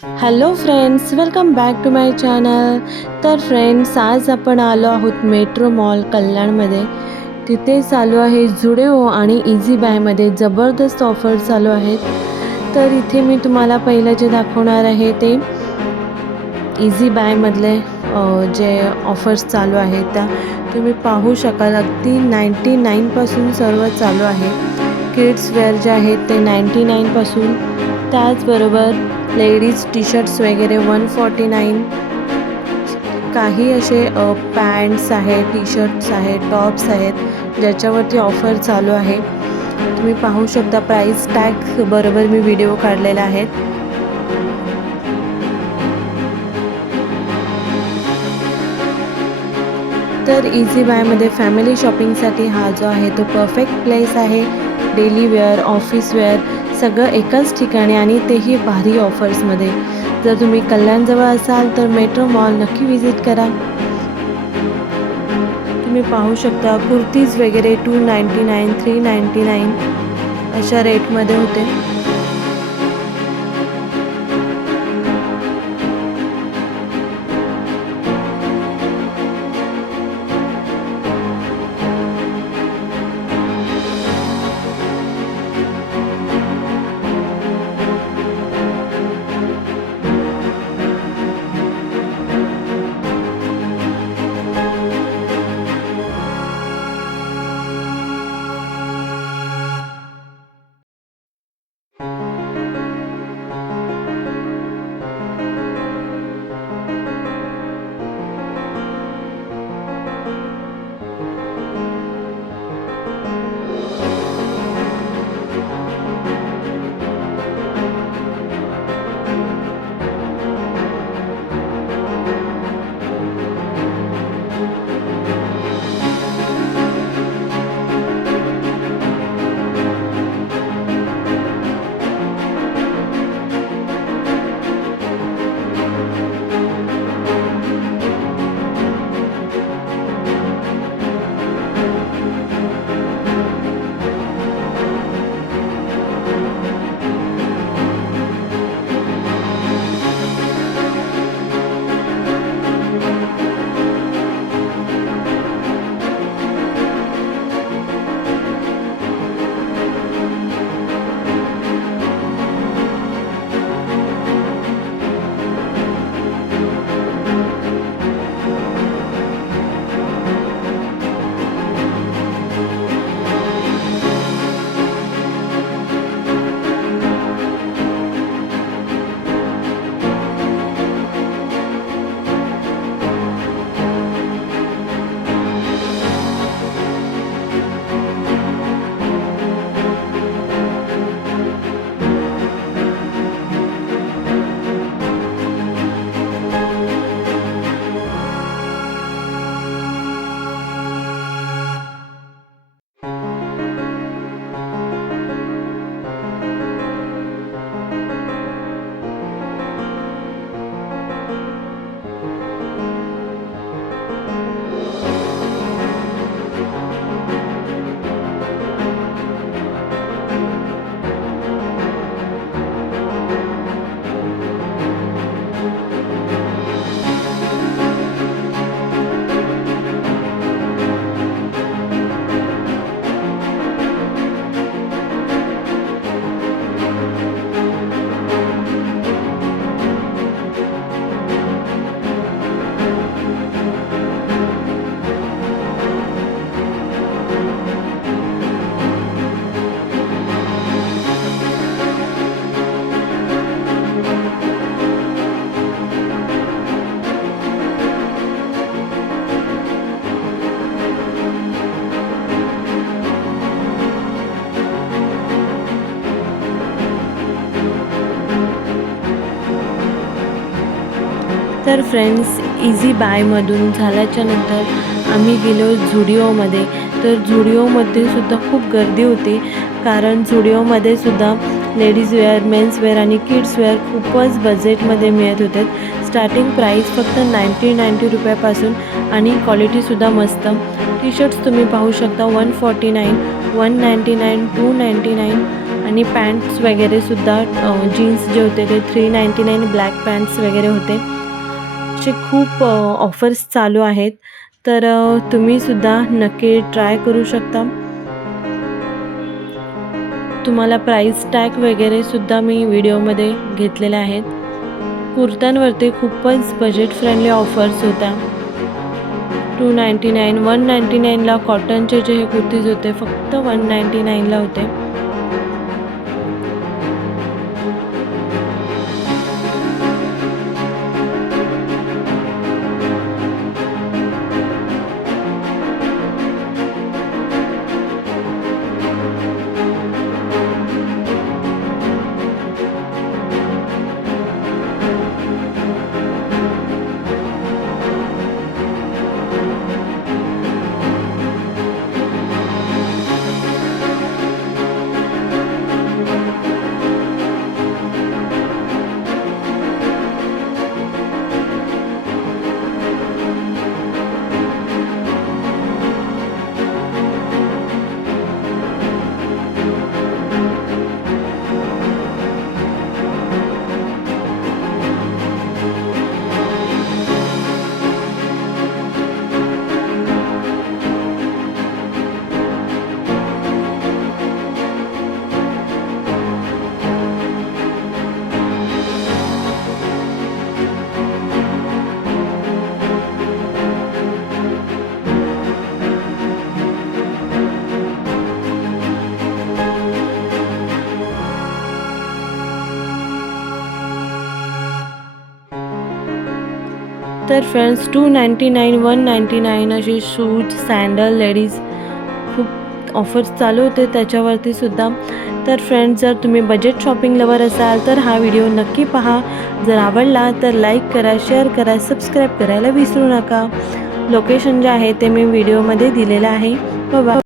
Hello friends, welcome back to my channel. तर friends, आज आपण आलो आहोत मेट्रो मॉल कल्याणमध्ये. तिथे चालू आहे झुडिओ आणि इझी बायमध्ये जबरदस्त ऑफर चालू आहेत. तर इथे मी तुम्हाला पहिलं जे दाखवणार आहे ते इझी बायमधले जे ऑफर्स चालू आहेत त्या तुम्ही पाहू शकाल. अगदी 99पासून सर्व चालू आहे. किड्स वेअर जे आहेत ते 99पासून, त्याचबरोबर लेडीज टी शर्ट्स वगैरे 149. काही असे पॅन्ट्स आहे, टी शर्ट्स आहे, टॉप्स आहेत ज्याच्यावरती ऑफर चालू आहे. तुम्ही पाहू शकता, प्राईस टॅग बरोबर मी व्हिडिओ काढलेला आहे. तर इझी बायमध्ये फॅमिली शॉपिंगसाठी हा जो आहे तो परफेक्ट प्लेस आहे. डेली वेअर, ऑफिस वेअर सगळं एकाच ठिकाणी, आणि तेही भारी ऑफर्समध्ये. जर तुम्ही कल्याणजवळ असाल तर मेट्रो मॉल नक्की विजिट करा. तुम्ही पाहू शकता कुर्तीज वगैरे 299, 399 अशा रेटमध्ये होते. तर फ्रेंड्स, इझी बायमधून झाल्याच्या नंतर आम्ही गेलो झुडिओमध्ये. तर झुडिओमध्ये सुद्धा खूप गर्दी होती, कारण झुडिओमध्ये सुद्धा लेडीज वेअर, मेन्स वेअर आणि किड्स वेअर खूपच बजेटमध्ये मिळत होते. स्टार्टिंग प्राईस फक्त 90 रुपयापासून, आणि क्वालिटीसुद्धा मस्त. टी शर्ट्स तुम्ही पाहू शकता 149, 199, 299 आणि पॅन्ट्स वगैरे सुद्धा जीन्स जे होते ते 399 ब्लॅक पॅन्ट्स वगैरे होते. असे खूप ऑफर्स चालू आहेत, तर तुम्ही सुद्धा नक्की ट्राय करू शकता. तुम्हाला प्राइस टॅग वगैरे सुद्धा मी व्हिडिओमध्ये घेतलेले आहेत. कुर्त्यांवरती खूपच बजेट फ्रेंडली ऑफर्स होत्या. 299 199ला कॉटनचे जे हे कुर्तीज होते फक्त 199ला होते. तर फ्रेंड्स 299 199 असे शूज सँडल लेडीज खूप ऑफर्स चालू होते त्याच्यावरती सुद्धा. तर फ्रेंड्स, जर तुम्ही बजेट शॉपिंग लवर असाल तर हा व्हिडिओ नक्की पहा. जर आवडला तर लाईक करा, शेअर करा, सबस्क्राईब करायला विसरू नका. लोकेशन जे आहे ते मी व्हिडिओमध्ये दिलेलं आहे. बाय.